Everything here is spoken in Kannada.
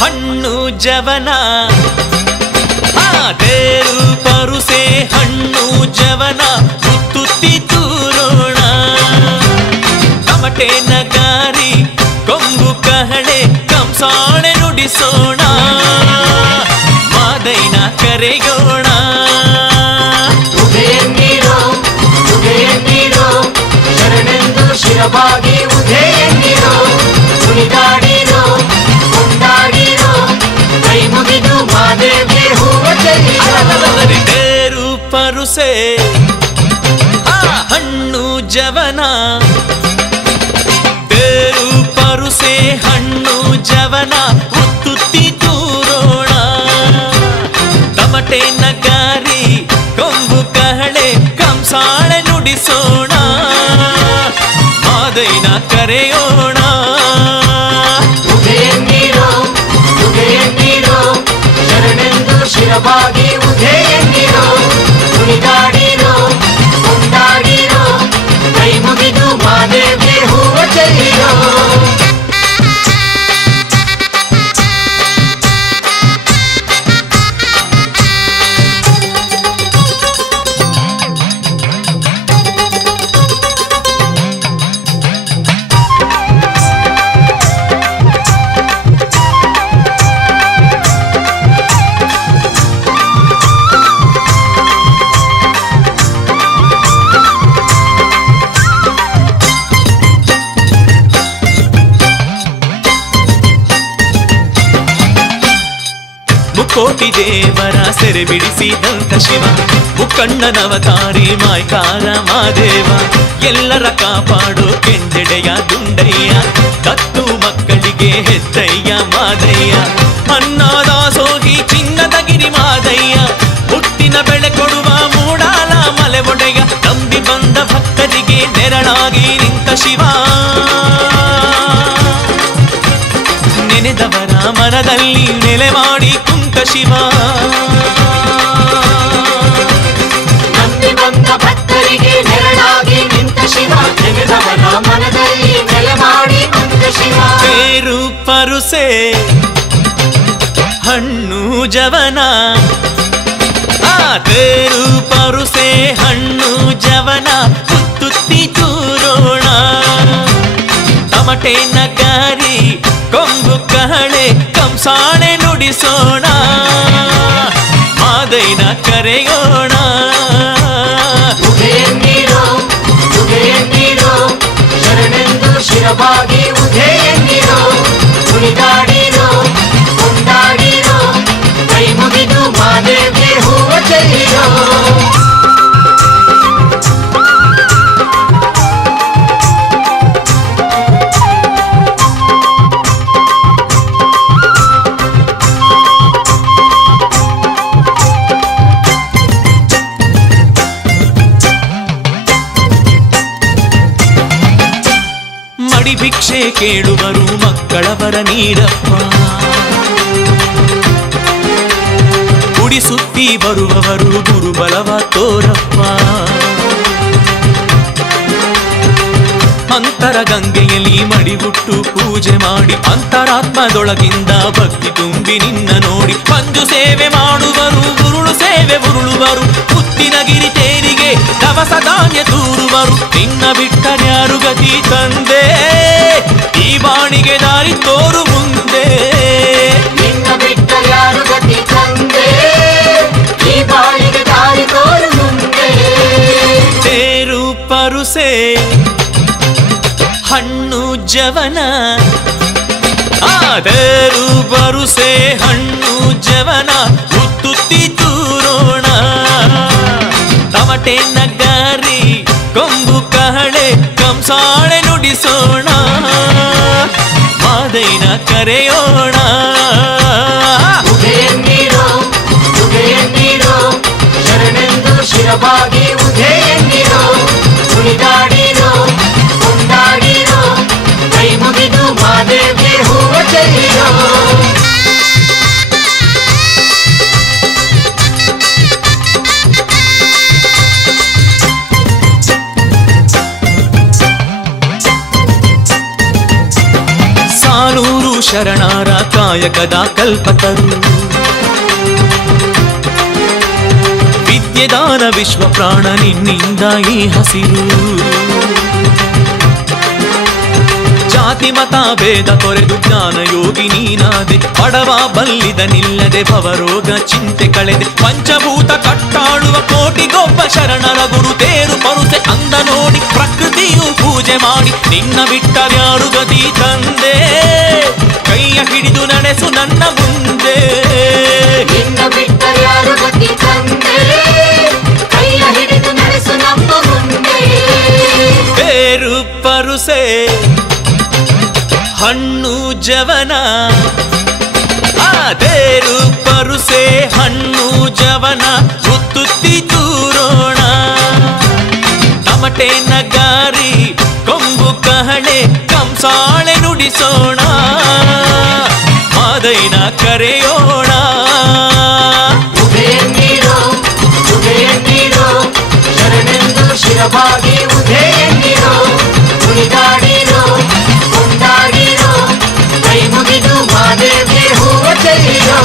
ಹಣ್ಣು ಜವನ ತೇರು ಪರುಸೆ ಹಣ್ಣು ಜವನ ತುತ್ತಿ ತೂರೋಣ ತಮಟೆ ನಗಾರಿ ಕೊಂಬು ಕಹಳೆ ಕಂಸಾಳೆ ನುಡಿಸೋಣ ಮಾದೈನ ಕರೆಯೋಣ ಶರಣೆಂದು ಶಿರವಾಗಿ ಉದಯಂದಿರೋ ಕುಣಿದಾಡಿರೋ ಕೊಂಡಾಡಿರೋ ಕೈ ಮುಗಿದು ಮಾದೇವಿಗೆ ಹೂವ ಚೆಲ್ಲಿರೋ ತೇರು ಪರುಸೆ ಹಣ್ಣು ಜವನ ತೇರು ಪರುಸೆ ಹಣ್ಣು ಜವನ ತುತ್ತಿ ತೂರೋಣ ತಮಟೆ ನಗಾರಿ ಕೊಂಬು ಕಹಳೆ ಕಂಸಾಳೆ ನುಡಿಸೋಣ ಮಾದೈನ ಕರೆಯೋಣ ಉದಯಂದಿರೋ ಶರಣೆಂದು ಶಿರವಾಗಿ ಉದಯಂದಿರೋ ಕುಣಿದಾಡಿರೋ ಕೊಂಡಾಡಿರೋ ಕೈ ಮುಗಿದು ಮಾದೇವಿಗೆ ಹೂವ ಚೆಲ್ಲಿರೋ ಕೋಟಿ ದೇವರ ಸೆರೆ ಬಿಡಿಸಿದಂತ ಶಿವ ಮುಕ್ಕಣ್ಣನವತಾರಿ ಮಾಯ್ಕಾರ ಮಾದೇವ ಎಲ್ಲರ ಕಾಪಾಡು ಕೆಂಜಡೆಯ ದುಂಡಯ್ಯ ಕತ್ತು ಮಕ್ಕಳಿಗೆ ಹೆತ್ತಯ್ಯ ಮಾದಯ್ಯ ಅನ್ನದಾಸೋಹಿ ಚಿನ್ನದ ಗಿರಿ ಮಾದಯ್ಯ ಹುಟ್ಟಿನ ಬೆಳೆ ಕೊಡುವ ಮೂಡಾಲ ಮಲೆ ಒಡೆಯ ನಂಬಿ ಬಂದ ಭಕ್ತರಿಗೆ ನೆರಳಾಗಿ ನಿಂತ ಶಿವ ನೆನೆದವರ ಮನದಲ್ಲಿ ನೆಲೆ ಮಾಡಿ ಕುಂತ ಶಿವ ನಂಬಿ ಬಂದ ಭಕ್ತರಿಗೆ ನೆರಳಾಗಿ ನಿಂತ ಶಿವ ನೆನೆದವರ ಮನದಲ್ಲಿ ನೆಲೆ ಮಾಡಿ ಕುಂತ ಶಿವ ತೇರು ಪರುಸೆ ಹಣ್ಣು ಜವನ ತೇರು ಪರುಸೆ ಹಣ್ಣು ಜವನ ತುತ್ತಿ ತೂರೋಣ ತಮಟೆ ನಗಾರಿ ಕೊಂಬು ಕಹಳೆ ಕಂಸಾಳೆ ನುಡಿಸೋಣ ಮಾದೈನ ಕರೆಯೋಣ ಉದಯಂದಿರೋ ಶರಣೆಂದು ಶಿರವಾಗಿ ಉದಯಂದಿರೋ ಕುಣಿದಾಡಿರೋ ಕೊಂಡಾಡಿರೋ ಕೈ ಮುಗಿದು ಮಾದೇವಿಗೆ ಹೂವ ಚೆಲ್ಲಿರೋ ಭಿಕ್ಷೆ ಕೇಳುವರು ಮಕ್ಕಳವರ ನೀಡಪ್ಪ ಕುಡಿಸುತ್ತಿ ಬರುವವರು ಗುರುಬಲವ ತೋರಪ್ಪ ಅಂತರ ಗಂಗೆಯಲ್ಲಿ ಮಡಿಗುಟ್ಟು ಪೂಜೆ ಮಾಡಿ ಅಂತರಾತ್ಮದೊಳಗಿಂದ ಭಕ್ತಿ ತುಂಬಿ ನಿನ್ನ ನೋಡಿ ಮಂಜು ಸೇವೆ ಮಾಡುವರು ಗುರುಳು ಸೇವೆ ಉರುಳುವರು ಮುತ್ತಿನ ಗಿರಿ ತೇರಿಗೆ ದವಸ ಧಾನ್ಯ ತೂರುವರು ನಿನ್ನ ಬಿಟ್ಟರ್ಯಾರು ಗತಿ ತಂದೆ ಈ ಬಾಣಿಗೆ ದಾರಿ ತೋರು ಮುಂದೆ ನಿನ್ನ ಬಿಟ್ಟರ್ಯಾರು ಗತಿ ತಂದೆ ಈ ಬಾಣಿಗೆ ದಾರಿ ತೋರು ಮುಂದೆ ತೇರು ಪರುಸೆ ಹಣ್ಣು ಜವನ ತೇರು ಪರುಸೆ ಹಣ್ಣು ಜವನ ತುತ್ತಿ ತೂರೋಣ ತಮಟೆ ನಗಾರಿ ಕೊಂಬು ಕಹಳೆ ಕಂಸಾಳೆ ನುಡಿಸೋಣ ಮಾದೈನ ಕರೆಯೋಣ ಉದಯಂದಿರೋ ಶರಣೆಂದು ಶಿರವಾಗಿ ಉದಯಂದಿರೋ ಕುಣಿದಾಡಿರೋ ಕೊಂಡಾಡಿರೋ ಕೈ ಮುಗಿದು ಮಾದೇವಿಗೆ ಹೂವ ಚೆಲ್ಲಿರೋ ಸಾಲೂರು ಶರಣರ ಕಾಯಕದ ಕಲ್ಪತರು. ವಿದ್ಯೆದಾನ ವಿಶ್ವ ಪ್ರಾಣ ನಿನ್ನಿಂದ ಈ ಹಸಿರು. ಜಾತಿ ಮತ ಭೇದ ತೊರೆದು ಜ್ಞಾನ ಯೋಗಿ ನೀನಾದೆ. ಬಡವ ಬಲ್ಲಿದ ನಿಲ್ಲದೆ ಭವರೋಗ ಚಿಂತೆ ಕಳೆದೆ. ಪಂಚಭೂತ ಕಟ್ಟಾಳುವ ಕೋಟಿಗೊಬ್ಬ ಶರಣರ ಗುರು ತೇರು ಪರುಸೆ ಅಂದ ನೋಡಿ ಪ್ರಕೃತಿಯು ಪೂಜೆ ಮಾಡಿ ನಿನ್ನ ಬಿಟ್ಟರ್ಯಾರು ಗತಿ ತಂದೆ. ಕೈಯ ಹಿಡಿದು ನಡೆಸು ನನ್ನ ಮುಂದೆ. ನಿನ್ನ ಬಿಟ್ಟರ್ಯಾರು ಗತಿ ತಂದೆ. ಕೈಯ ಹಿಡಿದು ನಡೆಸು ನಮ್ಮ ಮುಂದೆ. ಬೇರು ಪರುಸೆ ಹಣ್ಣು ಜವನ, ಅದೇರು ಪರುಸೆ ಹಣ್ಣು ಜವನ ಉತ್ತುತ್ತಿ ತೂರೋಣ. ತಮಟೆ ನಗಾರಿ ಕೊಂಬು ಕಹಳೆ ಕಂಸಾಳೆ ನುಡಿಸೋಣ. ಮಾದೈನ ಕರೆಯೋಣ. ಉದಯನ್ನಿರೋ ಉದಯನ್ನಿರೋ ಶರಣೆಂದು ಶಿರಬಾಗಿ ಉದಯನ್ನಿರೋ. ಕುಣಿದಾಡಿರೋ ಕೊಂಡಾಡಿರೋ ಕೈ ಮುಗಿದು ಮಾದೇವಿಗೆ ಹೂವ ಚೆಲ್ಲಿರೋ.